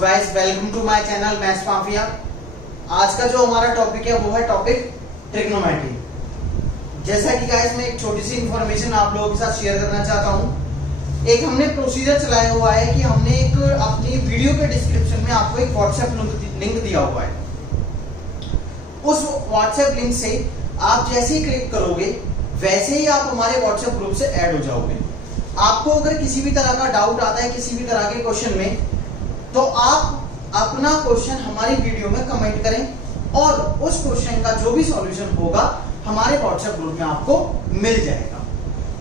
Guys welcome to my channel maths mafia. आज का जो हमारा टॉपिक है वो है टॉपिक ट्रिग्नोमेट्री। जैसा कि गाइस मैं एक छोटी सी इंफॉर्मेशन आप लोगों के साथ शेयर करना चाहता हूं। एक हमने प्रोसीजर चलाया हुआ है कि हमने एक अपनी वीडियो के डिस्क्रिप्शन में आपको एक व्हाट्सएप लिंक दिया हुआ है। उस व्हाट्सएप लिंक से आप जैसे ही क्लिक करोगे वैसे ही आप हमारे व्हाट्सएप ग्रुप से ऐड हो जाओगे। आपको अगर किसी भी तरह का डाउट आता है किसी भी तरह के क्वेश्चन में, तो आप अपना क्वेश्चन हमारी वीडियो में कमेंट करें और उस क्वेश्चन का जो भी सॉल्यूशन होगा हमारे व्हाट्सएप ग्रुप में आपको मिल जाएगा।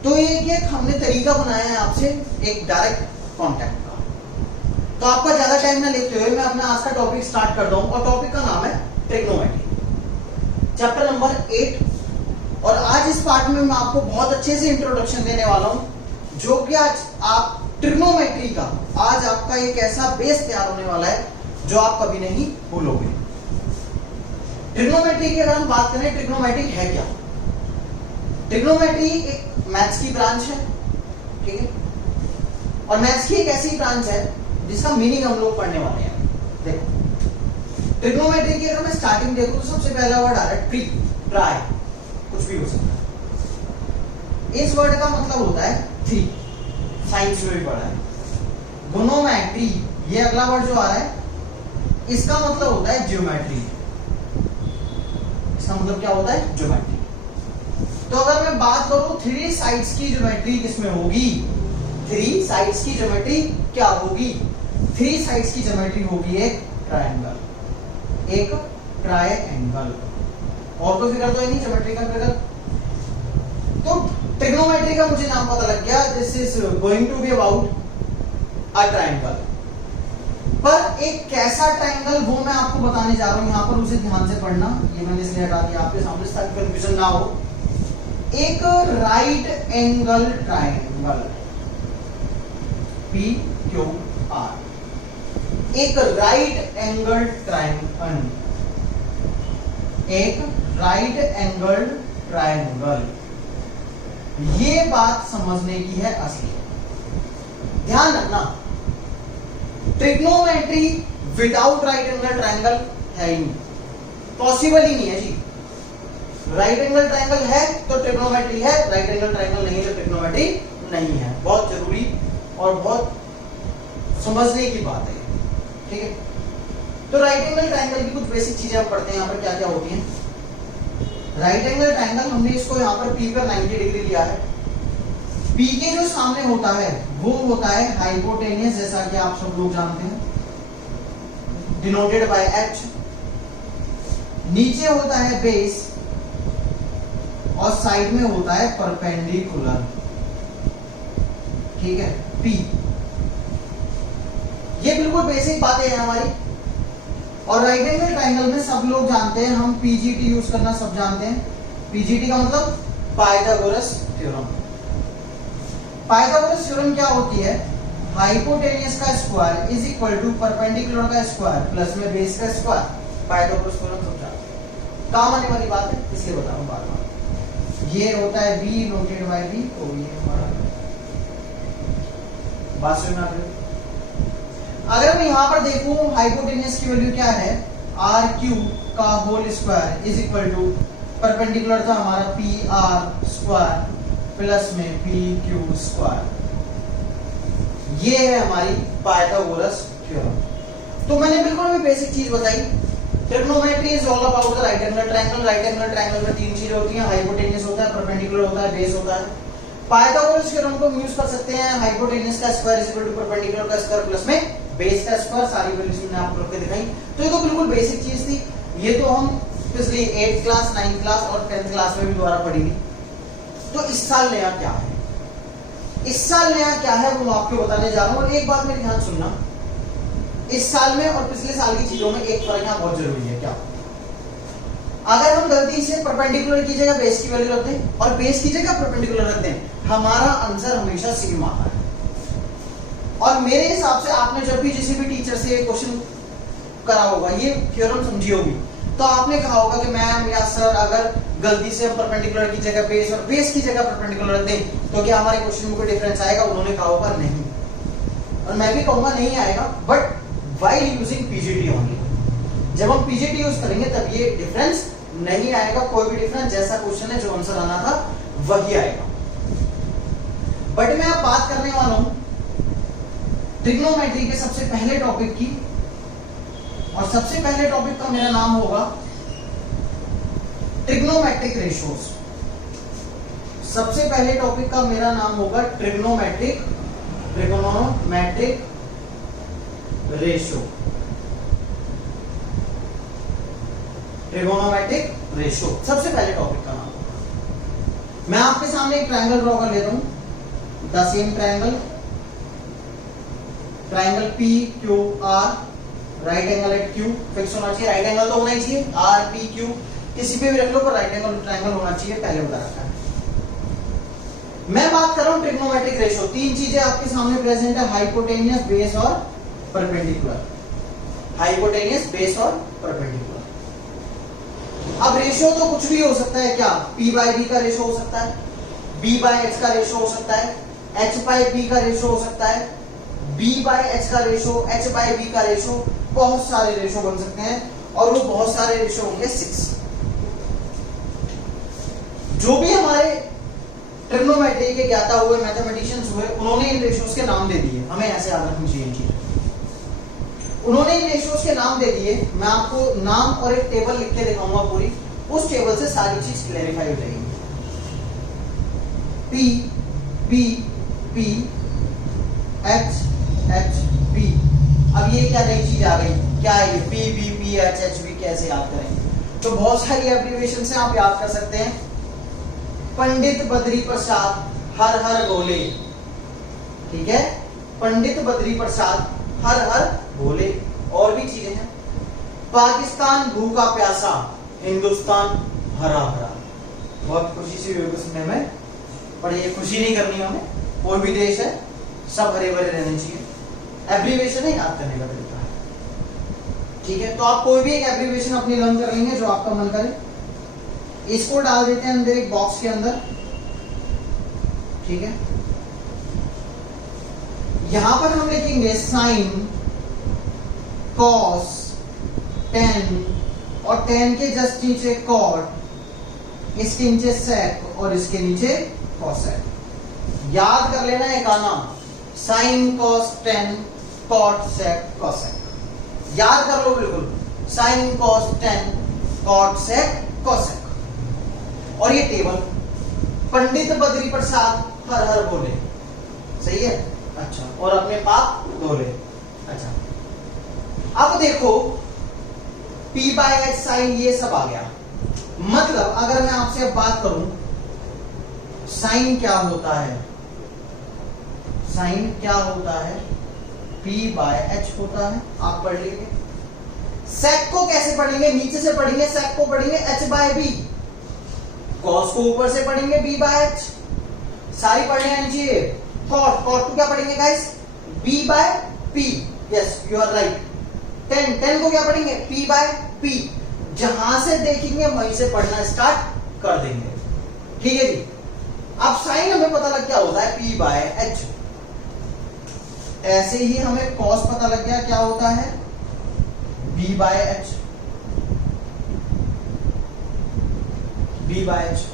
तो ये हमने तरीका बनाया है आपसे एक डायरेक्ट कांटेक्ट का। तो आपका ज्यादा टाइम ना लेते हुए मैं अपना आज का टॉपिक स्टार्ट करता हूं और टॉपिक का नाम है ट्रिग्नोमेट्री, चैप्टर नंबर 8। और आज इस पार्ट में मैं आपको बहुत अच्छे से इंट्रोडक्शन देने वाला हूं, जो कि आज आप ट्रिग्नोमेट्री का आज आपका एक ऐसा बेस तैयार होने वाला है जो आप कभी नहीं भूलोगे। ट्रिग्नोमेट्री की अगर हम बात करें, ट्रिग्नोमेट्री है क्या? ट्रिग्नोमेट्री एक मैथ्स की ब्रांच है, ठीक है। और मैथ्स की एक ऐसी ब्रांच है जिसका मीनिंग हम लोग पढ़ने वाले हैं। देखो ट्रिग्नोमेट्री की अगर मैं स्टार्टिंग देखूं तो सबसे पहला वर्ड आ रहा है ट्री, ट्राई, कुछ भी हो सकता है। इस वर्ड का मतलब होता है थ्री, साइंस में भी पढ़ा है। गोनोमेट्री, ये अगला वर्ड जो आ रहा है इसका मतलब होता है ज्योमेट्री। इसका मतलब क्या होता है? ज्योमेट्री। तो अगर मैं बात करूं थ्री साइड्स की ज्योमेट्री किसमें होगी, थ्री साइड्स की ज्योमेट्री क्या होगी? थ्री साइड्स की ज्योमेट्री होगी एक ट्रायंगल, एक ट्रायंगल। और कोई फिगर तो है नहीं ज्योमेट्री का फिगर। तो ट्रिग्नोमेट्री का मुझे नाम पता लग गया, this is going to be about a triangle. पर एक कैसा ट्रायंगल वो मैं आपको बताने जा रहा हूं, यहां पर उसे ध्यान से पढ़ना। ये मैंने इसलिए हटा दिया आपके सामने ताकि कंफ्यूजन ना हो। एक right angle triangle, P Q are, एक राइट एंगल ट्रायंगल, एक राइट एंगल ट्रायंगल। ये बात समझने की है असली। ध्यान रखना, trigonometry without right angle triangle है ही नहीं, पॉसिबल ही नहीं है जी। राइट एंगल ट्रायंगल है तो ट्रिग्नोमेट्री है, राइट एंगल ट्रायंगल नहीं है तो ट्रिग्नोमेट्री नहीं है। बहुत जरूरी और बहुत समझने की बात है, ठीक है। तो राइट एंगल ट्रायंगल की कुछ बेसिक चीजें हम पढ़ते हैं। यहां पर क्या क्या होती हैं? राइट एंगल ट्रायंगल हमने इसको यहाँ पर P पर 90 डिग्री लिया है। P के जो सामने होता है वो होता है हाइपोटेनियस, जैसा कि आप सब लोग जानते हैं, डिनोटेड बाय H। नीचे होता है बेस और साइड में होता है परपेंडिकुलर, ठीक है, P। ये बिल्कुल बेसिक बातें हैं हमारी। और राइट एंगल ट्रायंगल में सब लोग जानते हैं, हम पीजीटी यूज करना सब जानते हैं। पीजीटी का मतलब पाइथागोरस थ्योरम। पाइथागोरस थ्योरम क्या होती है? हाइपोटेनियस का square is equal to perpendicular का स्क्वायर प्लस में बेस का स्क्वायर। पाइथागोरस थ्योरम सब जानते हैं, काम आने वाली बात है इसलिए बता रहा हूं बार बार। ये होता है बी नोटेड बाय बी, तो ये हमारा बात समझ में आ गई। अगर मैं यहां पर देखूं हाइपोटेनियस की वैल्यू क्या है, आर क्यू का whole square is equal to perpendicular था हमारा पी आर स्क्वायर प्लस में पी क्यू स्क्वायर। ये है हमारी पाइथागोरस थ्योरम। तो मैंने बिल्कुल भी बेसिक चीज बताई। Trigonometry is all about the right angle triangle. Right angle triangle में तीन चीजें होती हैं, हाइपोटेनियस होता है, परपेंडिकुलर होता है, बेस होता है। पाइथागोरस थ्योरम को यूज कर सकते हैं, हाइपोटेनियस का square is equal to perpendicular का स्क्वायर प्लस में बेस का स्क्वायर। सारी वैल्यूज मैंने आपको रख के दिखाई। तो ये तो बिल्कुल बेसिक चीज थी। ये तो हम पिछली 8th क्लास, 9th क्लास और 10th क्लास में भी दोबारा पढ़ी थी। तो इस साल नया क्या है? इस साल नया क्या है वो मैं आपको बताने जा रहा हूं। और एक बात मेरे ध्यान सुनना, इस साल में और पिछले साल की चीजों में एक फर्क यहाँ बहुत जरूरी है। क्या? अगर हम गलती से परपेंडिकुलर की जगह बेस की वैल्यू रख दें और बेस की जगह परपेंडिकुलर रख दें, हमारा आंसर हमेशा सेम आता है। और मेरे हिसाब से आपने जब भी किसी भी टीचर से क्वेश्चन करा होगा, ये थ्योरम समझी होगी, तो आपने कहा होगा कि मैम या सर अगर गलती से हम परपेंडिकुलर की जगह बेस और बेस की जगह परपेंडिकुलर रख दें तो क्या हमारे क्वेश्चन में कोई डिफरेंस आएगा? उन्होंने कहा होगा नहीं, और मैं भी कहूंगा नहीं आएगा। But while using PGT only। जब हम PGT यूज करेंगे तब ये डिफरेंस नहीं आएगा, कोई भी डिफरेंस, जैसा क्वेश्चन है जो आंसर आना था वही आएगा। बट मैं अब बात करने वाला हूं ट्रिग्नोमेट्री के सबसे पहले टॉपिक की, और सबसे पहले टॉपिक का मेरा नाम होगा ट्रिग्नोमेट्रिक रेशियोज। सबसे पहले टॉपिक का मेरा नाम होगा ट्रिग्नोमेट्रिक रेशियो। ट्रिग्नोमेट्रिक रेशियो सबसे पहले टॉपिक का नाम होगा। मैं आपके सामने एक ट्रायंगल ड्रॉ कर लेता हूं, the same triangle P Q R, right angle at Q fix होना चाहिए, राइट एंगल तो होना ही चाहिए, आर पी क्यू किसी पे भी रख लो पर राइट एंगल ट्रायंगल होना चाहिए, पहले बता रखा है। मैं बात कर रहा हूं ट्रिग्नोमेट्रिक रेशियो। तीन चीजें आपके सामने प्रेजेंट है, हाइपोटेनियस, बेस और परपेंडिकुलर। हाइपोटेनियस, बेस और परपेंडिकुलर। अब रेशियो तो कुछ भी हो सकता है, क्या P बाय B का रेशियो हो सकता है, B बाय H का रेशियो हो सकता है, H बाय B का रेशियो हो सकता है, B बाय H का रेशियो, H बाय B का रेशियो, बहुत सारे रेशियो बन सकते हैं, और वो बहुत सारे रेशियो होंगे 6। जो भी हमारे ट्रिग्नोमेट्री के ज्ञाता हुए मैथमेटिशियंस हुए, उन्होंने इन रेशियोज के नाम दे दिए। हमें ऐसे याद रखनी चाहिए, उन्होंने इन रेशियोज के नाम दे दिए। मैं आपको नाम और एक टेबल लिख के दिखाऊंगा पूरी, उस टेबल से सारी चीज क्लैरिफाई हो जाएगी। P B P H H B। अब ये क्या नई चीज आ गई, क्या है ये P B P H H B, कैसे याद करेंगे? तो बहुत सारी एब्रिविएशन से आप याद कर सकते हैं। पंडित बद्री प्रसाद हर हर बोले, ठीक है, पंडित बद्री प्रसाद हर हर बोले। और भी चीजें हैं, पाकिस्तान भूखा प्यासा, हिंदुस्तान हरा भरा। बहुत खुशी सी हुई सुनने में, पर ये खुशी नहीं करनी हमें, कोई भी देश है सब हरे भरे रहने चाहिए। एब्रिविएशन है याद करने का तरीका है, ठीक है। तो आप कोई भी एक एब्रिविएशन अपनी लर्न कर लेंगे जो आपका मन करे। इसको डाल देते हैं अंदर एक बॉक्स के अंदर, ठीक है। यहां पर हम लिखेंगे साइन, कॉस, टेन, और टेन के जस्ट नीचे कॉट, इसके नीचे सेक, और इसके नीचे कॉसेक। याद कर लेना एक आना, साइन, कॉस, टेन, कॉट, सेक, कॉसेक। याद कर लो बिल्कुल, साइन, कॉस, टेन, कॉट, सेक, कॉसेक। और ये टेबल, पंडित बद्री प्रसाद हर हर बोले, सही है, अच्छा, और अपने पाप धोले, अच्छा। अब देखो P बाय H साइन ये सब आ गया। मतलब अगर मैं आपसे अब बात करूं साइन क्या होता है, साइन क्या होता है, P बाय H होता है, आप पढ़ लेंगे। सेक को कैसे पढ़ेंगे, नीचे से पढ़ेंगे, सेक को पढ़ेंगे H बाय B, कॉस को ऊपर से पढ़ेंगे B बाय H, सारी पढ़ने आनी चाहिए। कॉट, कॉट को क्या पढ़ेंगे guys, B by P, yes you are right. Tan, tan को क्या पढ़ेंगे, P बाय P। जहां से देखेंगे वहीं से पढ़ना स्टार्ट कर देंगे, ठीक है जी। अब साइन हमें पता लग गया होता है P बाय H, ऐसे ही हमें कॉस पता लग गया क्या होता है, B by H, B by H।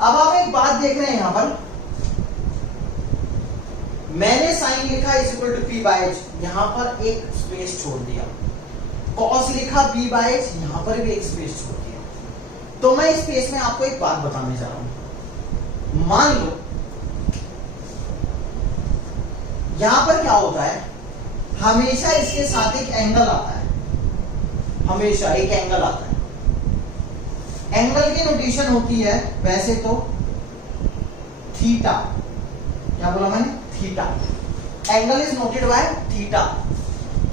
अब आप एक बात देख रहे हैं यहां पर, मैंने साइन लिखा is equal to P by H, यहां पर एक स्पेस छोड़ दिया। कॉस लिखा B बाय H, यहां पर भी एक स्पेस छोड़ दिया। तो मैं इस स्पेस में आपको एक बात बताने जा रहा हूं। मान लो यहां पर क्या होता है, हमेशा इसके साथ एक एंगल आता है, हमेशा एक एंगल आता है। एंगल की नोटेशन होती है वैसे तो थीटा, क्या बोला मैंने, theta. Angle is noted by theta.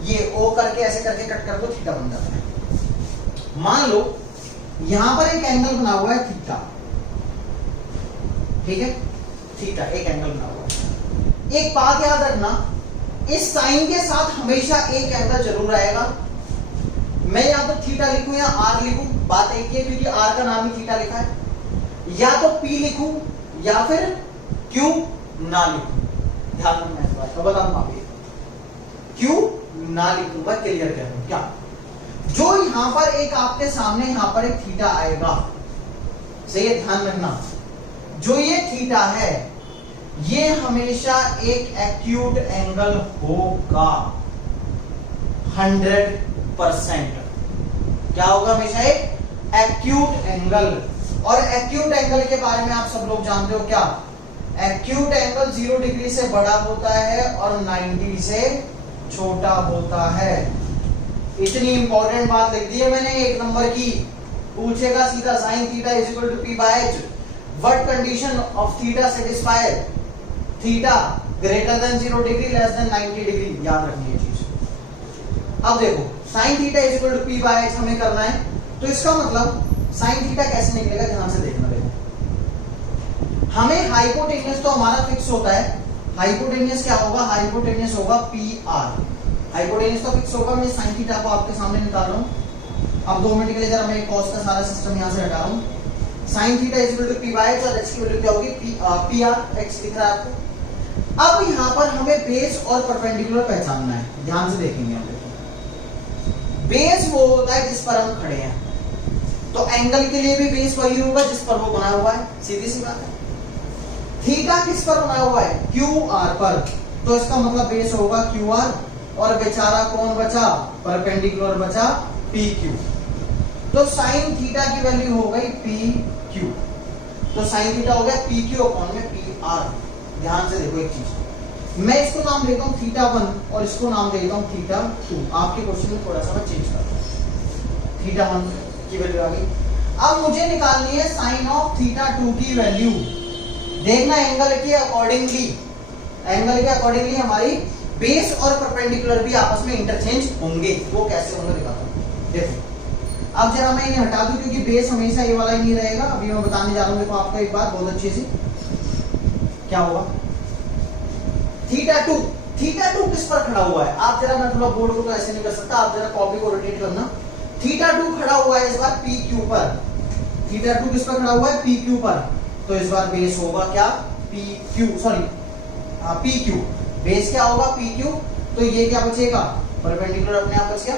ये ओ करके ऐसे करके कट कर दो, थीटा बन जाता है। मान लो यहां पर एक एंगल बना हुआ है थीटा, ठीक है, थीटा एक एंगल बना हुआ है। एक बात याद रखना, इस साइन के साथ हमेशा एक एंगल जरूर आएगा। मैं या तो थीटा लिखूं या आर लिखूं, बात एक ही है क्योंकि आर का नाम ही थीटा लिखा है। या तो पी लिखूं या फिर क्यू ना लिखूं, ध्यान रखना इस बात का, बताऊंगा अभी। क्यू ना लिखूंगा, क्लियर कर दूं क्या? जो यहां पर एक आपके सामने यहां पर एक थीटा आएगा, सही है, ध्यान रखना, जो ये थीटा है ये हमेशा एक एक्यूट एंगल होगा 100%। क्या होगा? हमेशा एक एक्यूट एंगल। और एक्यूट एंगल के बारे में आप सब लोग जानते हो क्या? एक्यूट एंगल 0 डिग्री से बड़ा होता है और 90 से छोटा होता है। इतनी इंपॉर्टेंट बात लिख दी है मैंने, 1 नंबर की। पूछेगा सीधा, sine theta is equal to P by H, what condition of theta satisfy theta greater than 0 degree less than 90 degree. याद रखनी है चीज। अब देखो, sine theta is equal to P by H हमें करना है, तो इसका मतलब साइन थीटा कैसे निकलेगा, ध्यान से देखना। देखो, हमें हाइपोटेन्यूज तो हमारा फिक्स होता है। हाइपोटेन्यूज क्या होगा? हाइपोटेन्यूज होगा पी आर। हाइपोटेन्यूज तो फिक्स होगा। मैं साइन थीटा को आपके सामने निकाल रहा हूं। अब 2 मिनट के लिए जरा मैं कॉस का सारा सिस्टम यहां से हटा रहा हूं। Sine theta is equal to P by H और एच की वैल्यू क्या होगी? P R. एक्स दिख रहा है आपको। अब यहां पर हमें बेस और परपेंडिकुलर पहचानना है। ध्यान से देखेंगे हम। बेस वो होता है जिस पर हम खड़े हैं, तो एंगल के लिए भी बेस वही होगा जिस पर वो बना हुआ है। सीधी सी बात है। थीटा किस पर बना हुआ है? क्यू आर पर, तो इसका मतलब बेस होगा क्यू आर और बेचारा कौन बचा? परपेंडिकुलर बचा पी क्यू। तो साइन थीटा की वैल्यू हो गई पी क्यू। तो साइन थीटा हो गया पी क्यू अपॉन में पी आर। ध्यान से देखो एक चीज, मैं इसको नाम देता हूं थीटा 1 और इसको नाम देता हूं थीटा 2। आपके क्वेश्चन में थोड़ा सा मैं चेंज करता हूं। थीटा 1 की वैल्यू आ गई। अब मुझे निकालनी है साइन ऑफ थीटा 2 की वैल्यू। देखना एंगल के अकॉर्डिंगली, एंगल के अकॉर्डिंगली हमारी बेस और परपेंडिकुलर भी आपस में इंटरचेंज होंगे। वो कैसे होंगे दिखाता हूं। देखो, अब जरा मैं इन्हें हटा दूं क्योंकि बेस हमेशा ये वाला ही नहीं रहेगा। अभी मैं बताने जा रहा हूं। देखो आपको एक बात बहुत अच्छी सी, क्या होगा? थीटा 2 किस पर खड़ा हुआ है? आप जरा, मैं थोड़ा बोर्ड को तो ऐसे नहीं कर सकता, आप जरा कॉपी को रोटेट करना। थीटा 2 खड़ा हुआ है इस बार पी क्यू पर। थीटा 2 किस पर खड़ा हुआ है? पी क्यू पर। तो इस बार बेस होगा क्या? P Q, sorry P Q. Base क्या होगा? P Q. तो ये क्या बचेगा? परपेंडिकुलर अपने आप बच गया।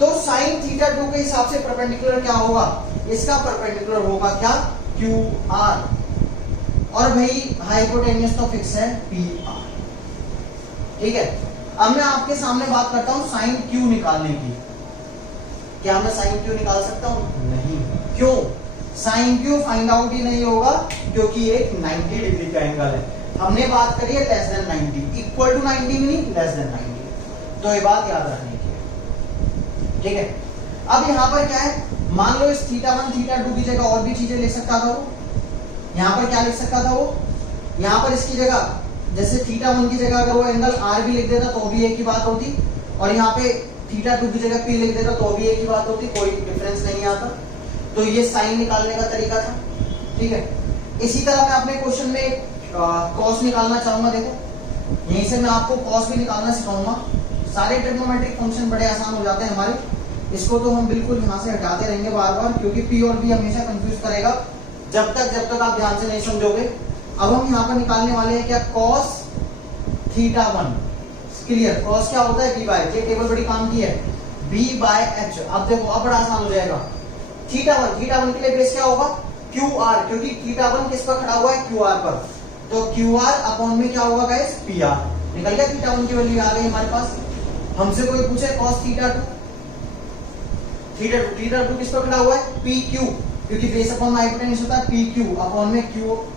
तो साइन थीटा 2 के हिसाब से परपेंडिकुलर क्या होगा? इसका परपेंडिकुलर होगा क्या? Q are. और भाई हाइपोटेन्यूज तो फिक्स है पी आर। ठीक है। अब मैं आपके सामने बात करता हूं साइन क्यू निकालने की। क्या मैं साइन क्यू निकाल सकता हूं? नहीं। क्यों? साइन क्यू फाइंड आउट ही नहीं होगा क्योंकि एक 90 डिग्री का एंगल है। हमने बात करी है लेस देन 90, इक्वल टू 90 भी नहीं, लेस देन 90। तो ये बात याद रखने की है। ठीक है। अब यहां पर क्या है? मान लो इस थीटा 1 थीटा 2 की जगह और भी चीजें ले सकता था वो। यहां पर क्या लिख सकता था वो? यहां पर इसकी जगह, जैसे थीटा 1 की जगह अगर वो एंगल आर भी लिख देता तो भी एक ही बात होती, और यहाँ पे थीटा 2 की जगह पी लिख देता तो भी एक ही बात होती, कोई डिफरेंस नहीं आता। तो ये साइन निकालने का तरीका था। ठीक है। इसी तरह मैं अपने क्वेश्चन में कॉस निकालना चाहूंगा। देखो, यहीं से मैं आपको कॉस भी निकालना सिखाऊंगा। सारे ट्रिग्नोमेट्रिक फंक्शन बड़े आसान हो जाते हैं हमारे। इसको तो हम बिल्कुल यहाँ से हटाते रहेंगे बार बार, क्योंकि पी और बी हमेशा कंफ्यूज करेगा जब तक आप ध्यान से नहीं समझोगे। अब हम यहाँ पर निकालने वाले हैं क्या? Cos theta 1। क्लियर? कॉस क्या होता है? B by H. टेबल बड़ी काम की है, बी बाय एच। अब देखो, अब बड़ा आसान हो जाएगा। थीटा 1 के लिए बेस क्या होगा? क्यू आर, क्योंकि थीटा 1 किस पर खड़ा हुआ है? क्यू आर पर। तो क्यू आर अपॉन में क्या होगा गाइस? P R. निकल गया? थीटा 1 की वैल्यू आ गई हमारे पास। हमसे कोई पूछे कॉस थीटा 2, थीटा 2 किस पर खड़ा हुआ है? पी क्यू, क्योंकि बेस अपॉन में हाइपोटेन्यूज होता है पी क्यू अपॉन में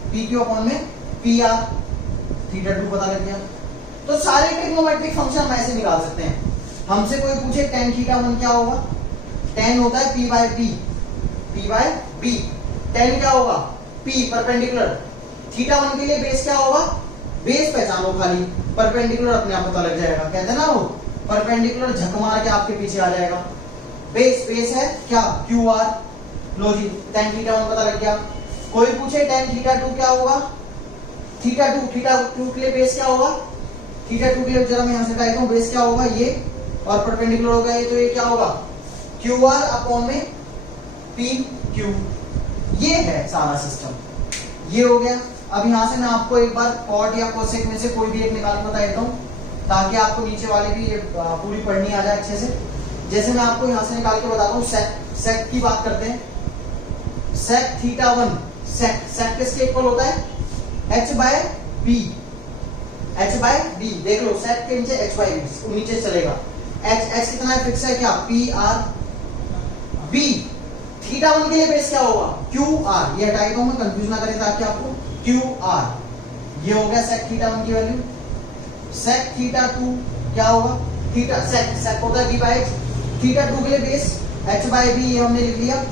पी क्यू अपॉन में पी आर। थीटा 2 पता लग गया। तो सारे ट्रिग्नोमेट्रिक फंक्शन हम ऐसे निकाल सकते हैं। हमसे कोई पूछे tan थीटा 1 क्या होगा? tan होता है p by b, p by b। tan क्या होगा? p perpendicular. थीटा 1 के लिए बेस क्या होगा? बेस पहचानो खाली, परपेंडिकुलर अपने आप पता लग जाएगा। कहते हैं ना वो, परपेंडिकुलर झक मार के आपके पीछे आ जाएगा। बेस है क्या? Q R. लो जी, tan थीटा 1 पता लग गया। कोई पूछे tan थीटा 2 क्या होगा? थीटा 2 के लिए बेस क्या होगा? थीटा 2 के लिए जरा मैं यहां से कहता हूं बेस क्या होगा? ये, और परपेंडिकुलर होगा ये, तो ये क्या होगा? क्यू आर अपॉन में पी क्यू। ये है सारा सिस्टम। ये हो गया। अब यहां से मैं आपको एक बार कॉट या कोसेक में से कोई भी एक निकाल के बता देता हूं। ताकि आपको नीचे वाली भी ये पूरी पढ़नी आ जाए अच्छे से। जैसे मैं आपको यहाँ से निकाल के बताता हूँ, सेक की बात करते हैं। सेक थीटा 1, सेक किसके इक्वल होता है? h by B, h by B. देख लो सेक के नीचे h बाय बी नीचे चलेगा। h कितना है? फिक्स है क्या? P R B. थीटा 1 के लिए बेस क्या होगा? Q R. ये हटाएगा मैं, कंफ्यूज ना करें ताकि आपको। क्यू आर ये हो गया सेक थीटा 1 की वैल्यू। सेक थीटा 2 क्या होगा? थीटा सेक होता है बी बाय एच। थीटा 2 के लिए बेस h बाय बी, ये हमने लिख लिया।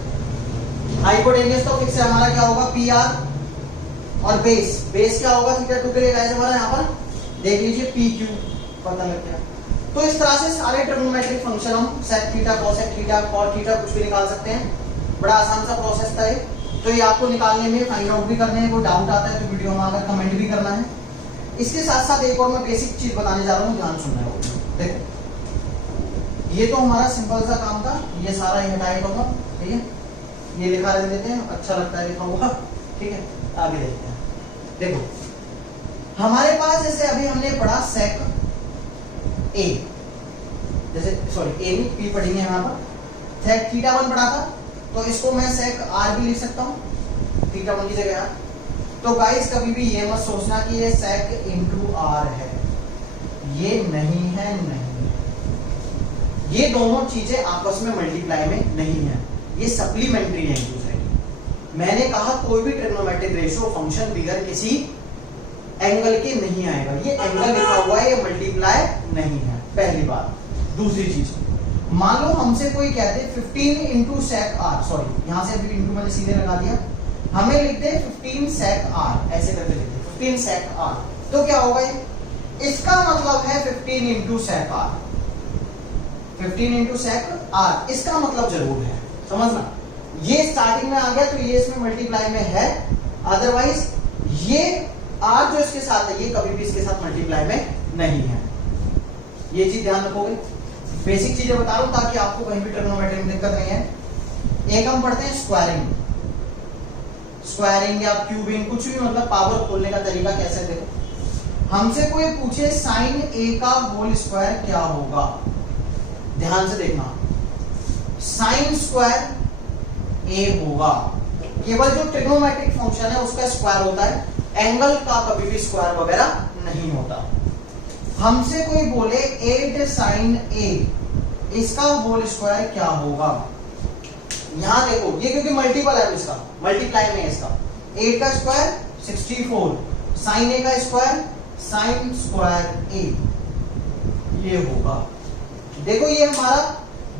हाइपोटेन्यूज तो फिक्स है हमारा, क्या होगा? P R. और बेस क्या होगा थीटा 2 के लिए गाइस हमारा? यहाँ पर देख लीजिए पी क्यू, पता लग गया। तो इस तरह से सारे ट्रिग्नोमेट्रिक फंक्शन हम sec theta, cosec theta, cot theta कुछ भी निकाल सकते हैं। बड़ा आसान सा प्रोसेस था ये। तो ये आपको निकालने में, फाइंड आउट भी करने में कोई डाउट आता है तो वीडियो में आकर कमेंट भी करना है। इसके साथ साथ एक और मैं बेसिक चीज बताने जा रहा हूँ, ध्यान सुनना है। देखो ये तो हमारा सिंपल सा काम था, ये सारा ये हटाएगा होगा, ठीक है। ये लिखा रख देते हैं, अच्छा लगता है लिखा हुआ, ठीक है। आगे देखते हैं। देखो हमारे पास जैसे अभी हमने पढ़ा सेक ए, जैसे सॉरी ए नहीं पी पढ़ेंगे यहाँ पर। सेक थीटा 1 पढ़ा था, तो इसको मैं सेक आर भी लिख सकता हूँ थीटा 1 की जगह। तो गाइस कभी भी ये मत सोचना कि ये सेक इंटू आर है, ये नहीं है, नहीं। ये दोनों चीजें आपस में मल्टीप्लाई में नहीं है, ये सप्लीमेंट्री है एक दूसरे की। मैंने कहा कोई भी ट्रिग्नोमेट्रिक रेशियो फंक्शन बिगर किसी एंगल के नहीं आएगा। ये एंगल लिखा हुआ है, ये मल्टीप्लाई नहीं है, पहली बात। दूसरी चीज, मान लो हमसे कोई कहते 15 इंटू सेक आर, सॉरी यहां से अभी इंटू मैंने सीधे लगा दिया, हमें लिखते 15 सेक आर, ऐसे करके लिखते 15 सेक आर। तो क्या होगा ये? इसका मतलब है 15 into sec R, 15 into sec R, इसका मतलब जरूर है, समझना। ये स्टार्टिंग में आ गया तो ये इसमें मल्टीप्लाई में है, अदरवाइज ये आर जो इसके साथ है ये कभी भी इसके साथ मल्टीप्लाई में नहीं है। ये चीज ध्यान रखोगे। बेसिक चीजें बता रहा हूं ताकि आपको कहीं भी ट्रिग्नोमेट्री में दिक्कत नहीं है। एक हम पढ़ते हैं स्क्वायरिंग, स्क्वायरिंग या क्यूबिंग, कुछ भी मतलब पावर खोलने का तरीका कैसे। देखो हमसे कोई पूछे साइन ए का होल स्क्वायर क्या होगा, ध्यान से देखना। साइन स्क्वायर ए होगा, केवल जो ट्रिग्नोमेट्रिक फंक्शन है उसका स्क्वायर होता है, एंगल का कभी भी स्क्वायर वगैरह नहीं होता। हमसे कोई बोले 8 साइन ए, इसका होल स्क्वायर क्या होगा। यहां देखो ये क्योंकि मल्टीपल है इसका, मल्टीप्लाई में है इसका। 8 का स्क्वायर 64, साइन ए का स्क्वायर साइन स्क्वायर ए, ये होगा। देखो ये हमारा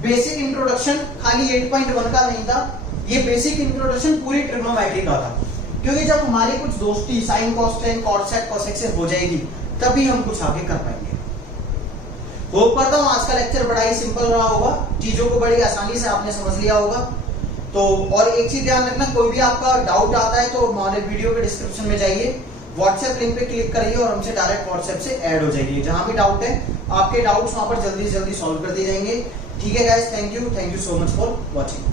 बेसिक इंट्रोडक्शन खाली 8.1 का नहीं था, ये बेसिक इंट्रोडक्शन पूरी ट्रिग्नोमेट्री का था। क्योंकि जब हमारी कुछ दोस्ती sine cos tan cot sec cosec से हो जाएगी तभी हम कुछ आगे कर पाएंगे। होप करता हूं आज का लेक्चर बड़ा ही सिंपल रहा होगा, चीजों को बड़ी आसानी से आपने समझ लिया होगा। तो और एक चीज ध्यान रखना, कोई भी आपका डाउट आता है तो हमारे वीडियो के डिस्क्रिप्शन में जाइए, व्हाट्सएप लिंक पे क्लिक करिए और हमसे डायरेक्ट व्हाट्सएप से ऐड हो जाइए। जहां भी डाउट है आपके डाउट्स वहां पर जल्दी से जल्दी सॉल्व कर दिए जाएंगे। ठीक है guys, thank you so much for watching.